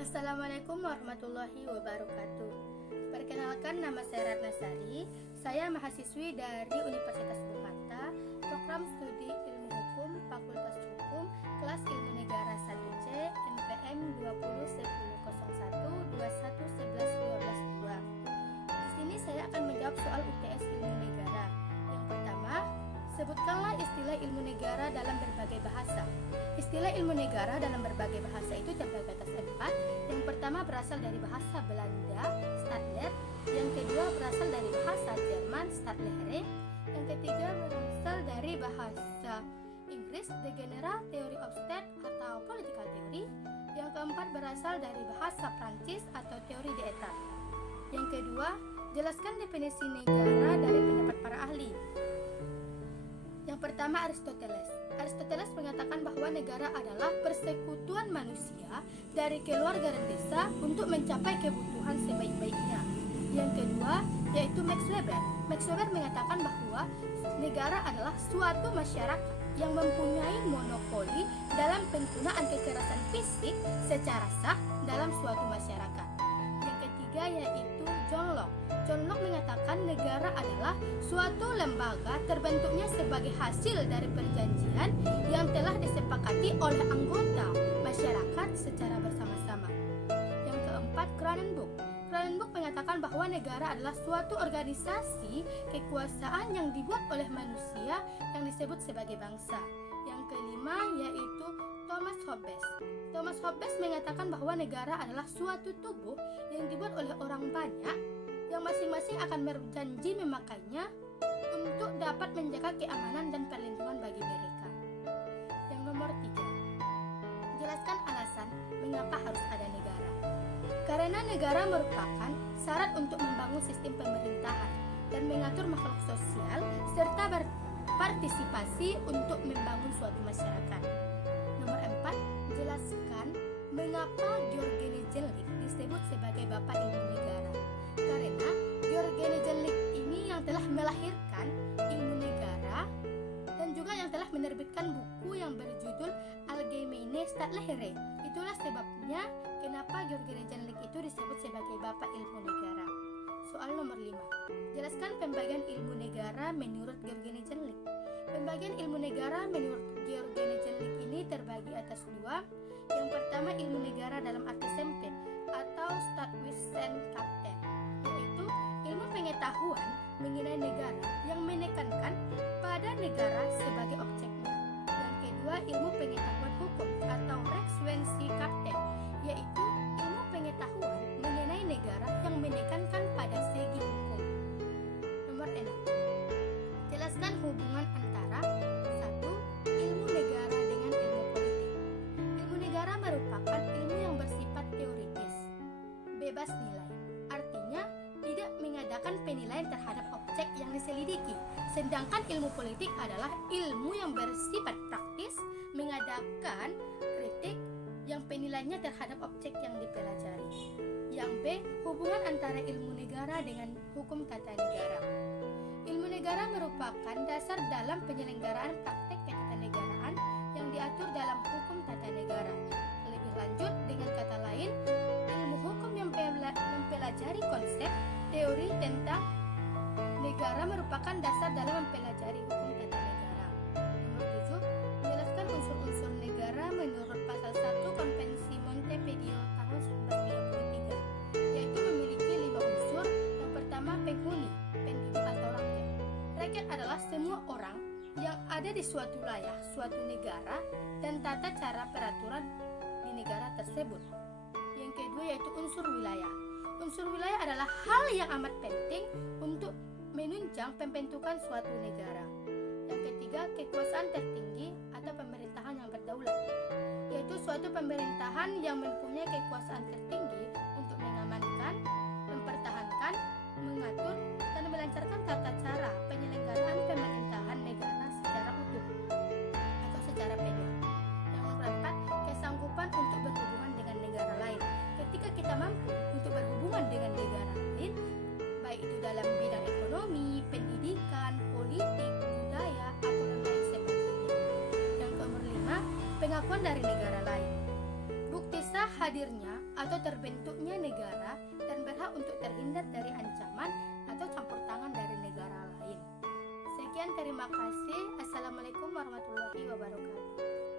Assalamualaikum warahmatullahi wabarakatuh. Perkenalkan, nama saya Ratna Sari. Saya mahasiswi dari Universitas Bung Hatta, Program Studi Ilmu Hukum, Fakultas Hukum, Kelas Ilmu Negara 1C, NPM 201001211112. Di sini saya akan menjawab soal UTS Ilmu Negara. Yang pertama, sebutkanlah istilah ilmu negara dalam berbagai bahasa. Istilah ilmu negara dalam berbagai bahasa itu terbagi atas 4. Yang pertama berasal dari bahasa Belanda, Stadler. Yang kedua berasal dari bahasa Jerman, Stadlehre. Yang ketiga berasal dari bahasa Inggris, The General Theory of State atau Political Theory. Yang keempat berasal dari bahasa Prancis atau teori d'etat. Yang kedua, jelaskan definisi negara dari pendapat para ahli. Yang pertama, Aristoteles. Aristoteles mengatakan bahwa negara adalah persekutuan manusia dari keluarga dan desa untuk mencapai kebutuhan sebaik-baiknya. Yang kedua, yaitu Max Weber. Max Weber mengatakan bahwa negara adalah suatu masyarakat yang mempunyai monopoli dalam penggunaan kekerasan fisik secara sah dalam suatu masyarakat. Yang ketiga, yaitu John Locke. John Locke mengatakan negara adalah suatu lembaga terbentuknya sebagai hasil dari perjanjian yang telah disepakati oleh anggota masyarakat secara bersama-sama. Yang keempat, Cronenberg. Cronenberg mengatakan bahwa negara adalah suatu organisasi kekuasaan yang dibuat oleh manusia yang disebut sebagai bangsa. Yang kelima, yaitu Thomas Hobbes. Thomas Hobbes mengatakan bahwa negara adalah suatu tubuh yang dibuat oleh orang banyak yang masing-masing akan berjanji memakainya untuk dapat menjaga keamanan dan perlindungan bagi mereka. Yang nomor 3, jelaskan alasan mengapa harus ada negara. Karena negara merupakan syarat untuk membangun sistem pemerintahan dan mengatur makhluk sosial serta berpartisipasi untuk membangun suatu masyarakat. Nomor 4, jelaskan mengapa Diogenes Jellik disebut sebagai bapak ilmu negara. Karena Diogenes Jellik ini yang telah melahirkan ilmu negara dan juga yang telah menerbitkan buku yang berjudul Allgemeine Stadtlehre. Itulah sebabnya kenapa Diogenes Jellik itu disebut sebagai bapak ilmu negara. Soal nomor 5, jelaskan pembagian ilmu negara menurut Diogenes Jellik. Pembagian ilmu negara menurut Diogenes Jellik ini terbagi atas 2. Yang pertama, ilmu negara dalam arti sempit atau Staatswissenschaft, yaitu ilmu pengetahuan mengenai negara yang menekankan pada negara sebagai objeknya. Yang kedua, ilmu pengetahuan hukum atau Rechtswissenschaft, yaitu ilmu pengetahuan mengenai negara yang menekankan pada segi hukum. Nomor 6, jelaskan hubungan antara 1. Ilmu negara dengan ilmu politik. Ilmu negara merupakan ilmu yang bersifat teoritis, bebas nilai. Artinya, tidak mengadakan penilaian terhadap objek yang diselidiki. Sedangkan ilmu politik adalah ilmu yang bersifat praktis, mengadakan kritik yang penilaiannya terhadap objek yang dipelajari. Yang B, hubungan antara ilmu negara dengan hukum tata negara. Ilmu negara merupakan dasar dalam penyelenggaraan praktek ketatanegaraan yang diatur dalam hukum tata negara. Lebih lanjut, dengan kata lain, ilmu hukum yang mempelajari konsep teori tentang negara merupakan dasar dalam mempelajari hukum tata negara. Nomor 7, menjelaskan unsur-unsur negara menurut pasal 1 Konvensi Montevideo tahun 1933, yaitu memiliki 5 unsur. Yang pertama, penghuni, penduduk atau rakyat. Rakyat adalah semua orang yang ada di suatu wilayah, suatu negara, dan tata cara peraturan di negara tersebut. Yang kedua, yaitu unsur wilayah. Unsur wilayah adalah hal yang amat penting untuk menunjang pembentukan suatu negara. Yang ketiga, kekuasaan tertinggi atau pemerintahan yang berdaulat, yaitu suatu pemerintahan yang mempunyai kekuasaan tertinggi untuk mengamankan, mempertahankan, mengatur, dan melancarkan tata cara penyelenggaraan pemerintahan negara secara utuh atau secara penuh. Yang nomor 4, kesanggupan untuk berhubungan dengan negara lain. Ketika kita mampu untuk berhubungan dengan negara lain, baik itu dalam bidang ekonomi, pendidikan, politik, budaya, atau lain sebagainya. Yang nomor 5, pengakuan dari negara lain. Bukti sah serta hadirnya atau terbentuknya negara dan berhak untuk terhindar dari ancaman atau campur tangan dari negara lain. Sekian, terima kasih. Assalamualaikum warahmatullahi wabarakatuh.